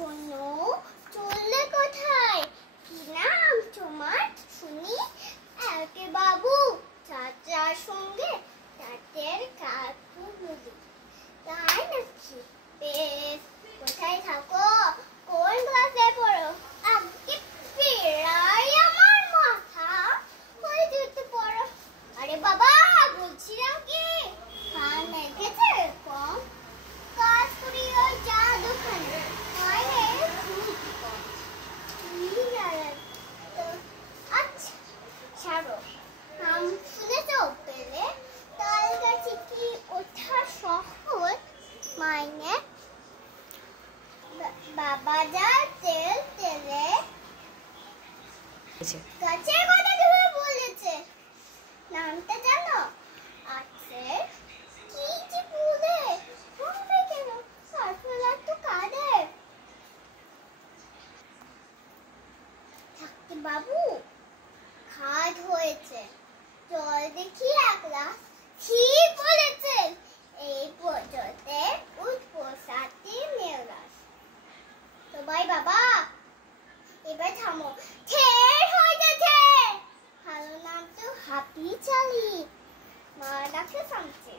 শোনো, চললে কোথায়? কি নাম তোমার শুনি? একে বাবু, চাচার সঙ্গে চাটের কাকু নদী। তাই নাকি? বেশ, কোথায় থাকো? কোন ক্লাসে পড়ো? আগে ফেরাই আমার মাথা, ওই জুতো পড়ো। আরে বাবা, বলছিলাম কি, কান মেঘেছে কম, কাজ করি ওই চা দোকানে, মাইনে খুব কম। আচ্ছা ছাড়ো, নাম শুনেছ পেলে? তাল গাছে কি ওঠা সহজ? মাইনে বাবা যা তেল তেলে গাছের কথা তুমি বলেছে, নামটা জানো? আছে কি যে বলে, হবে কেন? কাঠফুলা তো কাঁদে। থাকতে বাবু, খাদ হয়েছে, জল দেখি এক গ্লাস। ঠিক বলেছেন, এই পর্যন্ত উৎপোষাতে মেলাস। তো ভাই বাবা, এবার থামো, ঠের হয়ে যাচ্ছে। ভালো নাম তো হাপি চালি, মা ডাকে সামছে।